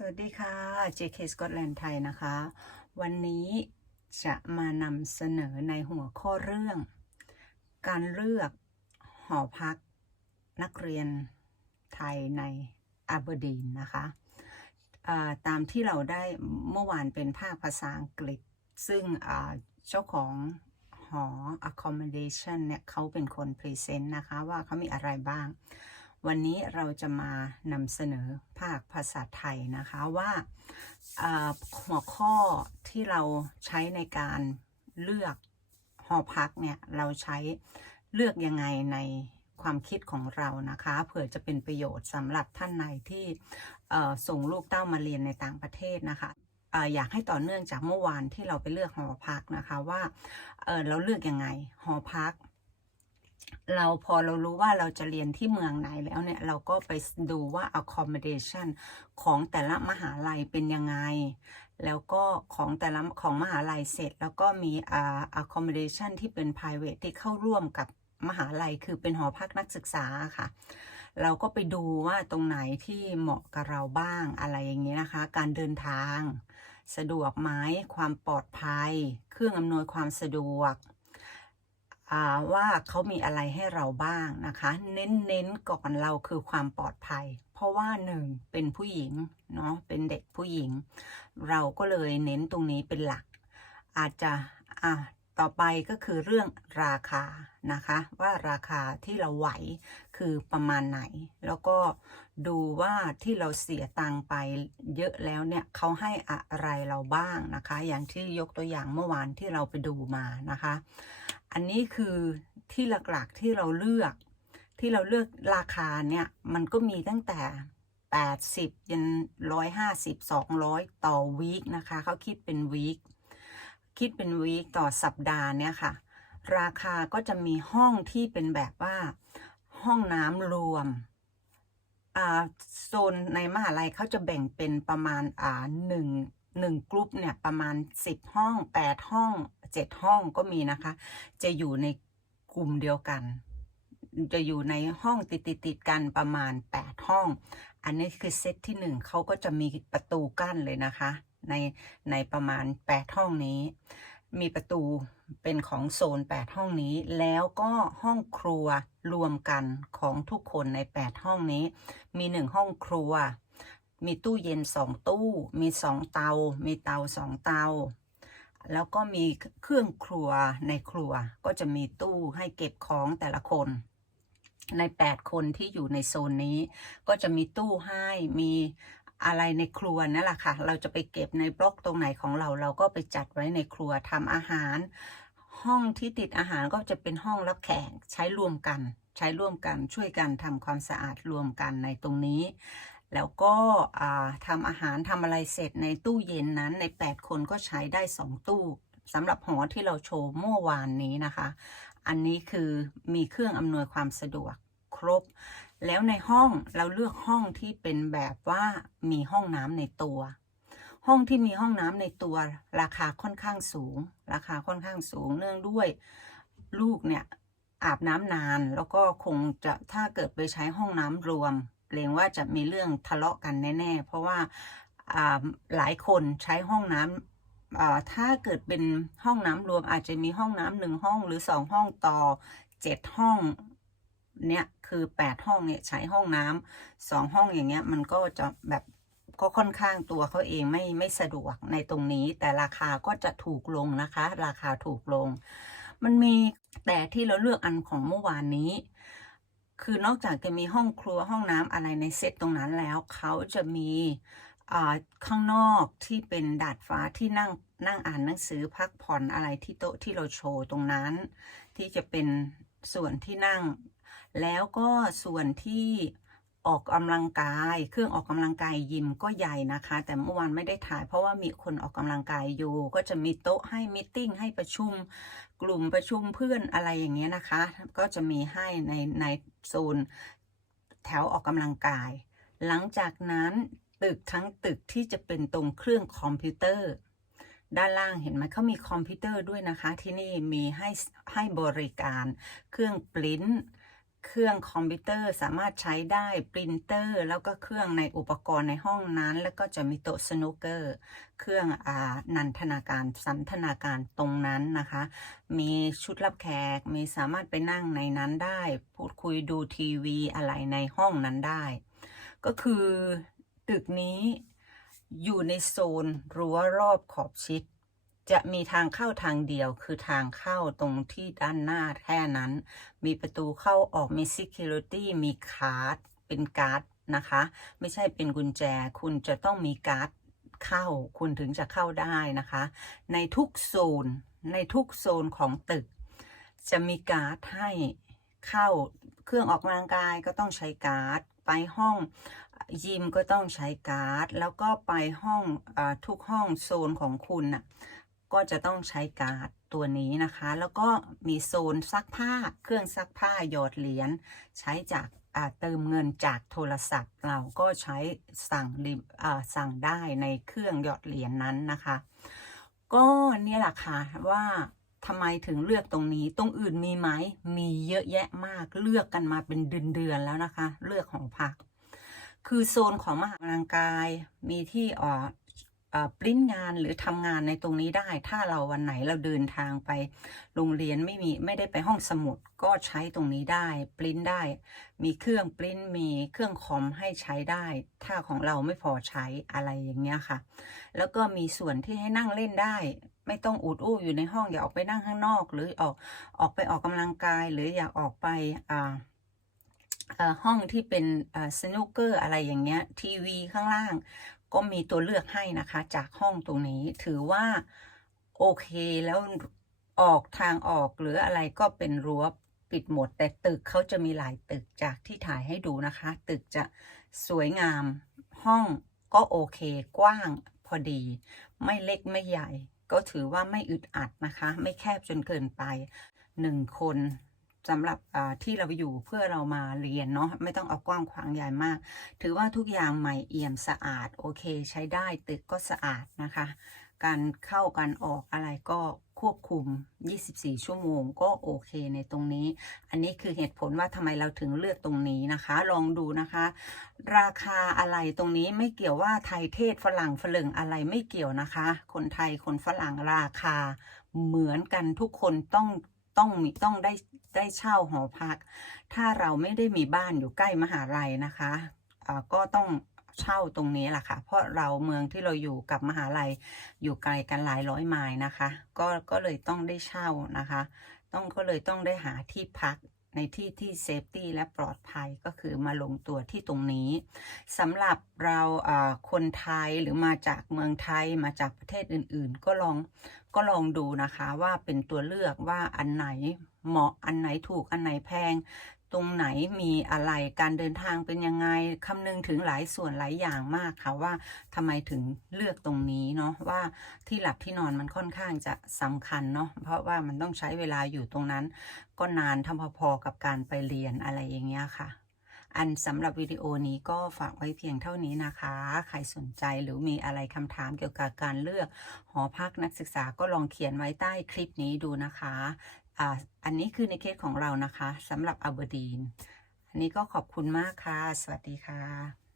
สวัสดีค่ะ JK Scotland ไทยนะคะ วันนี้จะมานำเสนอในหัวข้อเรื่อง การเลือกหอพักนักเรียนไทยในอาเบอร์ดีนนะคะตามที่เราได้เมื่อวานเป็นภาคภาษาอังกฤษ ซึ่งเจ้าของหอ accommodation เนี่ยเขาเป็นคนพรีเซนต์นะคะว่าเขามีอะไรบ้าง วันนี้เราจะมานำเสนอภาคภาษาไทยนะคะว่าหัวข้อที่เราใช้ในการเลือกหอพักเนี่ยเราใช้เลือกยังไงในความคิดของเรานะคะเผื่อจะเป็นประโยชน์สำหรับท่านในที่ส่งลูกเต้ามาเรียนในต่างประเทศนะคะอยากให้ต่อเนื่องจากเมื่อวานที่เราไปเลือกหอพักนะคะว่าเราเลือกยังไงหอพัก เราพอเรารู้ว่าเราจะเรียนที่เมืองไหนแล้วเนี่ย เราก็ไปดูว่า accommodation ของแต่ละมหาลัยเป็นยังไง แล้วก็ของแต่ละของมหาลัยเสร็จ แล้วก็มีอ่า accommodation ที่เป็น private ที่เข้าร่วมกับมหาลัยคือเป็นหอพักนักศึกษาค่ะ เราก็ไปดูว่าตรงไหนที่เหมาะกับเราบ้างอะไรอย่างนี้นะคะ การเดินทาง สะดวกไหมความปลอดภัย เครื่องอำนวยความสะดวก ว่าเขามีอะไรให้เราบ้างนะคะ เน้นเน้นก่อนเราคือความปลอดภัย เพราะว่าหนึ่งเป็นผู้หญิงเนาะเป็นเด็กผู้หญิง เราก็เลยเน้นตรงนี้เป็นหลัก อาจจะอะต่อไปก็คือเรื่องราคานะคะ ว่าราคาที่เราไหวคือประมาณไหน แล้วก็ดูว่าที่เราเสียตังไปเยอะแล้วเนี่ยเขาให้อะไรเราบ้างนะคะ อย่างที่ยกตัวอย่างเมื่อวานที่เราไปดูมานะคะ อันนี้คือที่หลักๆที่เราเลือก ที่เราเลือกราคาเนี่ย มันก็มีตั้งแต่ 80 ยัน 150 200 ต่อวีคนะคะ เขาคิดเป็นวีคคิดเป็นวีคต่อสัปดาห์เนี่ยค่ะ ราคาก็จะมีห้องที่เป็นแบบว่าห้องน้ำรวมโซนในมหาลัยเขาจะแบ่งเป็นประมาณอ่าหนึ่งหนึ่งกลุ่มเนี่ยประมาณ 10 ห้อง 8 ห้อง 7ห้องก็มีนะคะ จะอยู่ในกลุ่มเดียวกัน จะอยู่ในห้องติดติดติดๆกันประมาณ8ห้อง อันนี้คือเซตที่1เขาก็จะมีประตูกั้นเลยนะคะ ในในประมาณ8ห้องนี้ มีประตูเป็นของโซน8ห้องนี้ แล้วก็ห้องครัวรวมกันของทุกคนใน8ห้องนี้ มี1ห้องครัวมีตู้เย็น2ตู้ มี2เตา มีเตา2เตา แล้วก็มีเครื่องครัวในครัว ก็จะมีตู้ให้เก็บของแต่ละคน ใน 8 คนที่อยู่ในโซนนี้ ก็จะมีตู้ให้มีอะไรในครัวนั่นแหละค่ะ เราจะไปเก็บในบล็อกตรงไหนของเรา เราก็ไปจัดไว้ในครัวทำอาหาร ห้องที่ติดอาหารก็จะเป็นห้องรับแขกใช้รวมกัน ใช้ร่วมกันช่วยกันทำความสะอาดรวมกันในตรงนี้ แล้วก็ทำอาหารทำอะไรเสร็จในตู้เย็นนั้นใน 8 คนก็ใช้ได้ 2 ตู้สำหรับหอที่เราโชว์เมื่อวานนี้นะคะ อันนี้คือมีเครื่องอำนวยความสะดวกครบ แล้วในห้องเราเลือกห้องที่เป็นแบบว่ามีห้องน้ำในตัว ห้องที่มีห้องน้ำในตัวราคาค่อนข้างสูง ราคาค่อนข้างสูงเนื่องด้วยลูกเนี่ยอาบน้ำนานแล้วก็คงจะถ้าเกิดไปใช้ห้องน้ำรวม เกรงว่าจะมีเรื่องทะเลาะกันแน่ ๆ เพราะว่าหลายคนใช้ห้องน้ำถ้าเกิดเป็นห้องน้ำรวมอาจจะมีห้องน้ำหนึ่งห้องหรือสองห้องต่อเจ็ดห้องเนี่ยคือแปดห้องเนี่ยใช้ห้องน้ำสองห้องอย่างเงี้ยมันก็จะแบบก็ค่อนข้างตัวเขาเองไม่ไม่สะดวกในตรงนี้ แต่ราคาก็จะถูกลงนะคะ ราคาถูกลง มันมีแต่ที่เราเลือกอันของเมื่อวานนี้ คือนอกจากจะมีห้องครัวห้องน้ำอะไรในเซตตรงนั้นแล้วเขาจะมีข้างนอกที่เป็นดาดฟ้าที่นั่งนั่งอ่านหนังสือพักผ่อนอะไรที่โต๊ะที่เราโชว์ตรงนั้น ที่จะเป็นส่วนที่นั่ง แล้วก็ส่วนที่ ออกกำลังกาย เครื่องออกกำลังกายยิมก็ใหญ่นะคะ แต่เมื่อวานไม่ได้ถ่ายเพราะว่ามีคนออกกำลังกายอยู่ ก็จะมีโต๊ะให้มิทติ้งให้ประชุม กลุ่มประชุมเพื่อนอะไรอย่างเงี้ยนะคะ ก็จะมีให้ในในโซนแถวออกกำลังกาย หลังจากนั้นตึกทั้งตึกที่จะเป็นตรงเครื่องคอมพิวเตอร์ ด้านล่างเห็นไหมเขามีคอมพิวเตอร์ด้วยนะคะ ที่นี่มีให้ให้บริการเครื่องปริ้น เครื่องคอมพิวเตอร์สามารถใช้ได้ปรินเตอร์แล้วก็เครื่องในอุปกรณ์ในห้องนั้น แล้วก็จะมีโต๊ะสนุกเกอร์ เครื่องอานันทนาการสันทนาการตรงนั้นนะคะ มีชุดรับแขกมีสามารถไปนั่งในนั้นได้ พูดคุยดูทีวีอะไรในห้องนั้นได้ ก็คือตึกนี้อยู่ในโซนรั้วรอบขอบชิด จะมีทางเข้าทางเดียวคือทางเข้าตรงที่ด้านหน้าแค่นั้น มีประตูเข้าออกมี security มีคาร์ดเป็นการ์ดนะคะ ไม่ใช่เป็นกุญแจ คุณจะต้องมีการ์ดเข้า คุณถึงจะเข้าได้นะคะ ในทุกโซน ในทุกโซนของตึก จะมีการ์ดให้เข้าเครื่องออกกำลังกายก็ต้องใช้การ์ดไปห้องยิมก็ต้องใช้การ์ด แล้วก็ไปห้องอทุกห้องโซนของคุณนะ ก็จะต้องใช้การ์ดตัวนี้นะคะ แล้วก็มีโซนซักผ้าเครื่องซักผ้าหยอดเหรียญใช้จากเติมเงินจากโทรศัพท์ เราก็ใช้สั่งสั่งได้ในเครื่องหยอดเหรียญนั้นนะคะ ก็เนี่ยแหละค่ะว่าทำไมถึงเลือกตรงนี้ ตรงอื่นมีไหม มีเยอะแยะมาก เลือกกันมาเป็นเดือนๆแล้วนะคะ เลือกของพัก คือโซนของมหากำลังกาย มีที่อ่อเอ่อ ปริ้นงานหรือทำงานในตรงนี้ได้ ถ้าเราวันไหนเราเดินทางไป โรงเรียนไม่มีไม่ได้ไปห้องสมุดก็ใช้ตรงนี้ได้ ปริ้นได้ มีเครื่องปริ้นมีเครื่องคอมให้ใช้ได้ ถ้าของเราไม่พอใช้อะไรอย่างเงี้ยค่ะ แล้วก็มีส่วนที่ให้นั่งเล่นได้ ไม่ต้องอุดอู้อยู่ในห้องอย่าออกไปนั่งข้างนอก หรือออกออกไปออกกำลังกายหรืออยากออกไปอ่าห้องที่เป็นสนุกเกอร์อะไรอย่างเงี้ยทีวีข้างล่าง ก็มีตัวเลือกให้นะคะ จากห้องตรงนี้ถือว่าโอเคแล้วออกทางออกหรืออะไรก็เป็นรั้วปิดหมด แต่ตึกเขาจะมีหลายตึกจากที่ถ่ายให้ดูนะคะ ตึกจะสวยงามห้องก็โอเคกว้างพอดี ไม่เล็กไม่ใหญ่ ก็ถือว่าไม่อึดอัดนะคะ ไม่แคบจนเกินไปหนึ่งคน สำหรับที่เราอยู่เพื่อเรามาเรียนเนาะไม่ต้องเอากว้างขวางใหญ่มาก ถือว่าทุกอย่างใหม่เอี่ยมสะอาด โอเค ใช้ได้ตึกก็สะอาดนะคะ การเข้าการออกอะไรก็ควบคุม 24 ชั่วโมงก็โอเคในตรงนี้ อันนี้คือเหตุผลว่าทำไมเราถึงเลือกตรงนี้นะคะ ลองดูนะคะ ราคาอะไรตรงนี้ไม่เกี่ยวว่าไทยเทศฝรั่งฝรั่งอะไรไม่เกี่ยวนะคะ คนไทยคนฝรั่งราคาเหมือนกันทุกคนต้องต้องมีต้องได้ ได้เช่าหอพัก ถ้าเราไม่ได้มีบ้านอยู่ใกล้มหาลัยนะคะอ่าก็ต้องเช่าตรงนี้แหละค่ะ เพราะเราเมืองที่เราอยู่กับมหาลัยอยู่ไกลกันหลายร้อยไมล์นะคะ ก็ก็เลยต้องได้เช่านะคะ ต้องก็เลยต้องได้หาที่พักในที่ที่เซฟตี้และปลอดภัยก็คือมาลงตัวที่ตรงนี้สำหรับเราอ่าคนไทยหรือมาจากเมืองไทยมาจากประเทศอื่นๆ ก็ลองก็ลองดูนะคะว่าเป็นตัวเลือกว่าอันไหนเหมาะอันไหนถูกอันไหนแพง ตรงไหนมีอะไรการเดินทางเป็นยังไงคำนึงถึงหลายส่วนหลายอย่างมากค่ะว่าทำไมถึงเลือกตรงนี้เนาะว่าที่หลับที่นอนมันค่อนข้างจะสำคัญเนาะเพราะว่ามันต้องใช้เวลาอยู่ตรงนั้น ก็นานทำพอๆกับการไปเรียนอะไรอย่างเงี้ยค่ะอันสำหรับวิดีโอนี้ก็ฝากไว้เพียงเท่านี้นะคะ ใครสนใจหรือมีอะไรคำถามเกี่ยวกับการเลือกหอพักนักศึกษาก็ลองเขียนไว้ใต้คลิปนี้ดูนะคะ อ่าอันนี้คือในเคสของเรานะคะสำหรับอัลเบอร์ดีน อันนี้ก็ขอบคุณมากค่ะ สวัสดีค่ะ